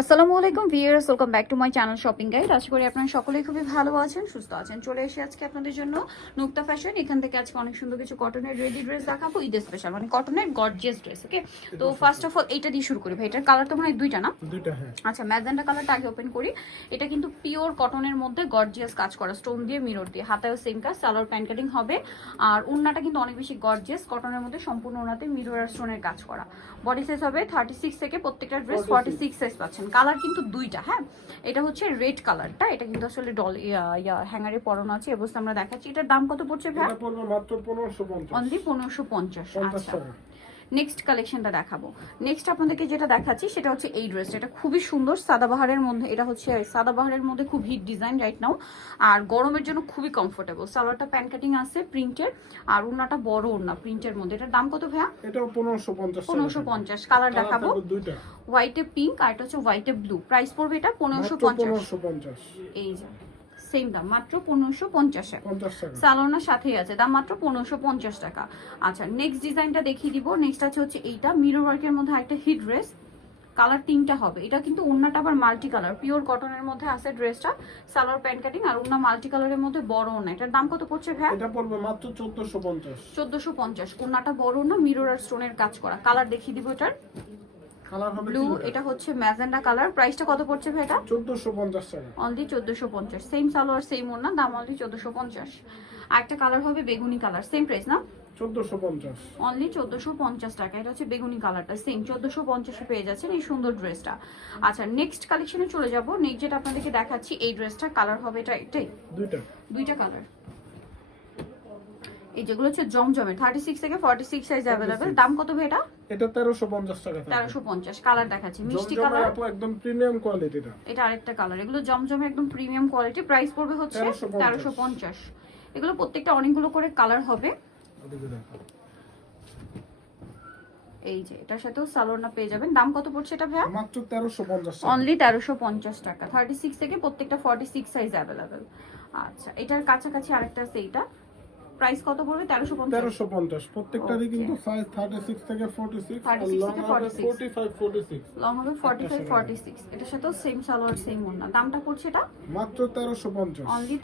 আসসালামু আলাইকুম viewers welcome back to my channel shopping guide আশা করি আপনারা সকলেই খুবই ভালো আছেন সুস্থ আছেন। চলে এসে আজকে আপনাদের জন্য নুক্তা ফ্যাশন এখান থেকে আজকে অনেক সুন্দর কিছু কটনের রেডি ড্রেস দেখাবো ঈদের স্পেশাল মানে কটনের গর্জিয়াস ড্রেস ওকে তো ফার্স্ট অফ অল এইটা দিয়ে শুরু করি ভাই। এটার কালার তো মনে হয় দুইটা না? দুইটা হ্যাঁ। আচ্ছা ম্যাজেন্টা কালারটা আগে ওপেন করি। এটা কিন্তু পিওর কটনের মধ্যে গর্জিয়াস কাজ করা স্টোন দিয়ে মিরর দিয়ে। হাতায়ও সেম কাজ সালোয়ার প্যান্ট কাটিং হবে। আর উন্নাটা কিন্তু অনেক বেশি গর্জিয়াস কটনের মধ্যে সম্পূর্ণ ওনাতে মিরর আর স্টোনের কাজ করা। বডি সাইজ হবে থার্টি সিক্স থেকে প্রত্যেকটা ড্রেস ফর্টি সিক্স সাইজ পাচ্ছেন। কালার কিন্তু দুইটা হ্যাঁ? এটা হচ্ছে রেড কালারটা এটা কিন্তু আসলে ডল ইয়া হ্যাঙ্গারে পরানো আছে অবস্থা আমরা দেখাচ্ছি। এটার দাম কত পড়ছে ভাই? মাত্র পনেরোশো পঞ্চাশ। পনেরোশো পঞ্চাশ আচ্ছা। নেক্সট কালেকশনটা দেখাবো। নেক্সট আপনাদেরকে যেটা দেখাচ্ছি সেটা হচ্ছে এই ড্রেসটা এটা খুবই সুন্দর সাদাবাহারের মধ্যে এটা হচ্ছে সাদাবাহারের মধ্যে খুব হিট ডিজাইন রাইট নাও আর গরমের জন্য খুবই কমফোর্টেবল সালোয়ারটা প্যান্ট কাটিং আছে প্রিন্টের আর উন্নাটা বড় উন্না প্রিন্টের মধ্যে। এটার দাম কত ভাইয়া? পঞ্চাশ পনেরোশো পঞ্চাশ। কালার দেখাবো। হোয়াইটে পিঙ্ক আর এটা হচ্ছে হোয়াইটে ব্লু প্রাইস পড়বে এটা পনেরোশো মাত্র পঞ্চাশ। পনেরোশো পঞ্চাশ। এই যে। সেম দাম মাত্র পনেরোশো পঞ্চাশে সালোনার সাথেই আছে দাম মাত্র পনেরোশো পঞ্চাশ টাকা। আচ্ছা নেক্সট ডিজাইনটা দেখিয়ে দিব। নেক্সট আছে হচ্ছে এইটা মিরর ওয়ার্কের মধ্যে একটা হিট ড্রেস কালার তিনটা হবে। এটা কিন্তু ওন্নাটা আবার মাল্টি কালার পিওর কটনের মধ্যে আছে ড্রেসটা সালোয়ার প্যান্ট কাটিং আর ওন্না মাল্টি কালারের মধ্যে বড় ওন্না। এটার দাম কত পড়ছে ভাই এটা পড়বে মাত্র চোদ্দশো পঞ্চাশ। চোদ্দশো বড় ওন্না মিরর আর স্টোনের কাজ করা। কালার দেখিয়ে দিব এটার। কালার হবে ব্লু এটা হচ্ছে ম্যাজেন্ডা কালার। প্রাইসটা কত পড়ছে ভাই এটা? টাকা। অনলি সেম সালোয়ার সেম দাম অনলি কালার হবে বেগুনি কালার সেম প্রাইস না? চোদ্দশো পঞ্চাশ। অনলি চোদ্দশো পঞ্চাশ টাকা। এটা হচ্ছে বেগুনি কালারটা সেম চোদ্দশো পঞ্চাশে পেয়ে যাচ্ছেন এই সুন্দর ড্রেসটা আচ্ছা নেক্সট কালেকশনে চলে যাব। নেক্সট যেটা আপনাদেরকে দেখাচ্ছি এই ড্রেসটা কালার হবে এটা এটাই দুইটা। দুইটা কালার এই যেগুলো হচ্ছে জমজমে থার্টি সিক্স থেকে ফর্টি সিক্স সাইজ অ্যাভেলেবেল দাম কত ভাই এটা? এটা তেরোশো পঞ্চাশ টাকা তেরোশো পঞ্চাশ কালার দেখাচ্ছি। মিষ্টি কালার একদম প্রিমিয়াম কোয়ালিটিটা এটা আরেকটা কালার এগুলো জমজমে একদম প্রিমিয়াম কোয়ালিটি প্রাইস পড়বে হচ্ছে 1350 তেরোশো পঞ্চাশ। এগুলো প্রত্যেকটা অনেকগুলো করে কালার হবে। এই যে এটার সাথেও সালোয়ারনা পেয়ে যাবেন। দাম কত পড়ছে এটা ভাইয়া? মাত্র তেরোশো পঞ্চাশ টাকা। অনলি তেরোশো পঞ্চাশ টাকা। থার্টি সিক্স থেকে প্রত্যেকটা ফর্টি সিক্স সাইজ অ্যাভেলেবেল আচ্ছা এটার কাছাকাছি আরেকটা আছে এইটা। প্রাইস কত পড়বে? তেরোশো পঞ্চাশ। তেরোশো পঞ্চাশ। প্রত্যেকটারই কিন্তু সাইজ থার্টি সিক্স থেকে ফোর্টি সিক্স 36 থেকে 46 forty five forty six long হবে এটার সেম সালোয়ার সেম দামটা পড়ছে এটা? মাত্র অনলি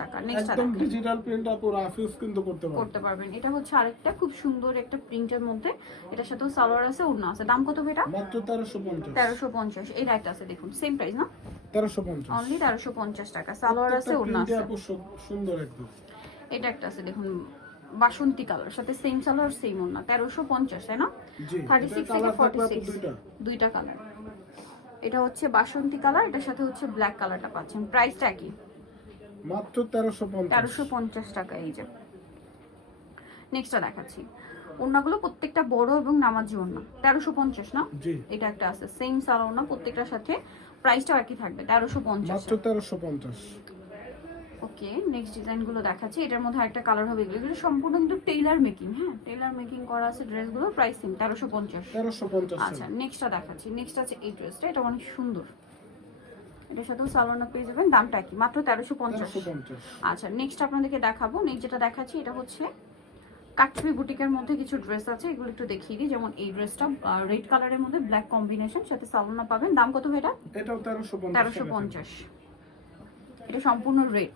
টাকা। নেক্সট একদম ডিজিটাল প্রিন্ট আপু রাফ কিন্তু করতে পারবে করতে পারবেন। এটা হচ্ছে আরেকটা খুব সুন্দর একটা প্রিন্টের মধ্যে। এটার সাথেও সালোয়ার আছে ওড়না আছে। দাম কত এটা? মাত্র তেরোশো পঞ্চাশ। তেরোশো পঞ্চাশ। এই একটা আছে দেখুন। সেম প্রাইস না? তেরোশো পঞ্চাশ। অনলি তেরোশো পঞ্চাশ টাকা। সালোয়ার আছে প্রত্যেকটা আছে। সুন্দর একদম। এটা একটা আছে দেখুন বাসন্তী কালার সাথে সেম সালোয়ার সেম ওড়না তেরোশো পঞ্চাশ তাই না? থার্টি সিক্স থেকে ফর্টি সিক্স দুইটা। কালার এটা হচ্ছে বাসন্তী কালার এটার সাথে হচ্ছে ব্ল্যাক কালারটা পাচ্ছেন। প্রাইসটা কি? মাত্র তেরোশো তেরোশো পঞ্চাশ টাকা এই যে। নেক্সটটা দেখাচ্ছি। ওড়নাগুলো প্রত্যেকটা বড় এবং নামাজি ওড়না। তেরোশো পঞ্চাশ না? এটা একটা আছে সেম ওড়না প্রত্যেকটার সাথে প্রাইসটাও একই থাকবে তেরোশো পঞ্চাশ। মাত্র তেরোশো পঞ্চাশ। ওকে নেক্সট ডিজাইনগুলো দেখাচ্ছি। এটার মধ্যে একটা কালার হবে এগুলো। এগুলো সম্পূর্ণ কিন্তু টেইলার মেকিং হ্যাঁ? টেইলার মেকিং করা আছে ড্রেসগুলো প্রাইস সেম তেরোশো পঞ্চাশ। তেরোশো পঞ্চাশ আচ্ছা নেক্সটটা দেখাচ্ছি। নেক্সট আছে এই ড্রেসটা এটা অনেক সুন্দর। এটার সাথেও সালোয়ার পেয়ে যাবেন দামটা কি মাত্র তেরোশো পঞ্চাশ। আচ্ছা নেক্সট আপনাদেরকে দেখাবো। নেক্সট যেটা দেখাচ্ছি এটা হচ্ছে কাটছবি বুটিকের মধ্যে কিছু ড্রেস আছে এগুলো একটু দেখিয়ে দিই। যেমন এই ড্রেসটা রেড কালারের মধ্যে ব্ল্যাক কম্বিনেশন সাথে সালোনা পাবেন। দাম কত এটা? এটাও তেরোশো পঞ্চাশ। এটা সম্পূর্ণ রেড।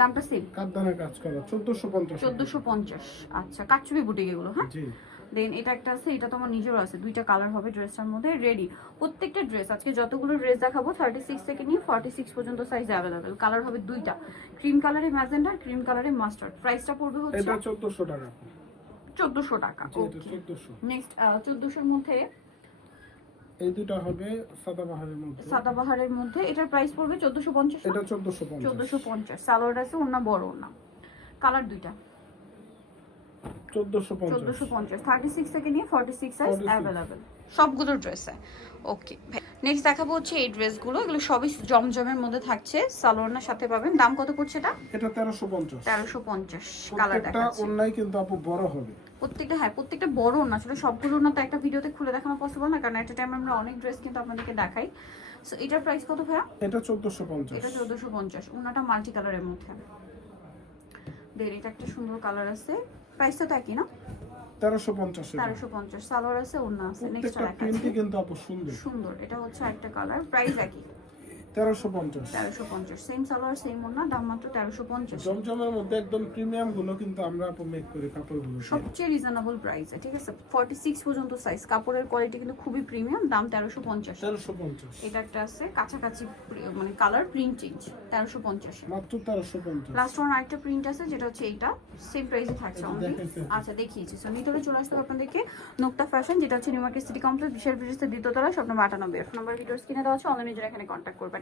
দামটা সেম কাঠদানের কাজ করা? চোদ্দশো পঞ্চাশ। চোদ্দোশো পঞ্চাশ। আচ্ছা কাটছবি বুটিক এগুলো হ্যাঁ? জি। দেন এটা একটা আছে এটা তোমার নিজেরও আছে। দুইটা কালার হবে ড্রেসটার মধ্যে রেডি প্রত্যেকটা ড্রেস আজকে যতগুলো ড্রেস দেখাবো থার্টি সিক্স থেকে নিয়ে ফর্টি সিক্স পর্যন্ত সাইজ অ্যাভেলেবেল কালার হবে দুইটা। ক্রিম কালারে ম্যাজেন্ডা ক্রিম কালারে মাস্টার্ড প্রাইসটা পড়বে হচ্ছে এটা চোদ্দশো টাকা। চোদ্দোশো টাকা। নেক্সট চোদ্দোশোর মধ্যে এই দুটা হবে সাদাবাহারের মধ্যে। সাদাবাহারের মধ্যে এটার প্রাইস পড়বে চোদ্দোশো পঞ্চাশ। এটা চোদ্দশো পঞ্চাশ। চোদ্দোশো পঞ্চাশ। সালোয়ার আছে ওনা বড় ওনা কালার দুইটা। চোদ্দশো পঞ্চাশ। চোদ্দোশো পঞ্চাশ। থার্টি সিক্স থেকে নিয়ে ফর্টি সিক্স সাইজ 46 অ্যাভেলেবেল সবগুলো ড্রেসে ওকে নেক্সট দেখাবো হচ্ছে এই ড্রেসগুলো। এগুলো সবই জমজমের মধ্যে থাকছে। সালোয়ারের সাথে পাবেন। দাম কত পড়ছে এটা? এটা তেরোশো পঞ্চাশ। তেরোশো পঞ্চাশ। কালার প্রত্যেকটা দেখাচ্ছে। অন্যায় কিন্তু আপু বড় হবে। প্রত্যেকটা হ্যাঁ প্রত্যেকটা বড় না। আসলে সবগুলো না তো একটা ভিডিওতে খুলে দেখানো পসিবল না। কারণ একটা টাইম আমরা অনেক ড্রেস কিন্তু আপনাদেরকে দেখাই। সো এটার প্রাইস কত ভাইয়া? এটা চোদ্দশো পঞ্চাশ। এটা চোদ্দোশো পঞ্চাশ। ওনাটা মাল্টি কালারের মধ্যে দেন এটা একটা সুন্দর কালার আছে। প্রাইসটা তো একই না? তেরোশো পঞ্চাশ তেরোশো পঞ্চাশ সালোয়ার আছে ওন্না আছে নেক্সট একটা কিন্তু আপু সুন্দর সুন্দর এটা হচ্ছে একটা কালার প্রাইস একই। তেরোশো পঞ্চাশ। তেরোশো পঞ্চাশ। সেম সালোয়ার সেম ওড়না দাম মাত্র তেরোশো পঞ্চাশ। জমজমের মধ্যে একদম প্রিমিয়ামগুলো কিন্তু আমরা মেক করি কাপড়গুলো। সবচেয়ে রিজনেবল প্রাইসে ঠিক আছে? ফর্টি সিক্স পর্যন্ত সাইজ কাপড়ের কোয়ালিটি কিন্তু খুবই প্রিমিয়াম দাম তেরোশো পঞ্চাশ। তেরোশো পঞ্চাশ। এটা একটা আছে কাছাকাছি মানে কালার প্রিন্ট চেঞ্জ তেরোশো পঞ্চাশ। মাত্র তেরোশো পঞ্চাশ। লাস্ট ওয়ান আরেকটা প্রিন্ট আছে যেটা হচ্ছে এইটা। সেম প্রাইসে থাকছে আচ্ছা দেখিয়েছি। সো ভিতরে চলে আসতে হবে আপনাদেরকে নোকটা ফ্যাশন যেটা হচ্ছে নিউ মার্কেট সিটি কমপ্লেক্স বিশাল ব্রিজের দ্বিতীয়তলা স্বপ্ন আটানব্বই নাম্বার ভিডিওস কিনে দেওয়া আছে। অনলাইনে যারা এখানে কন্ট্যাক্ট করবেন।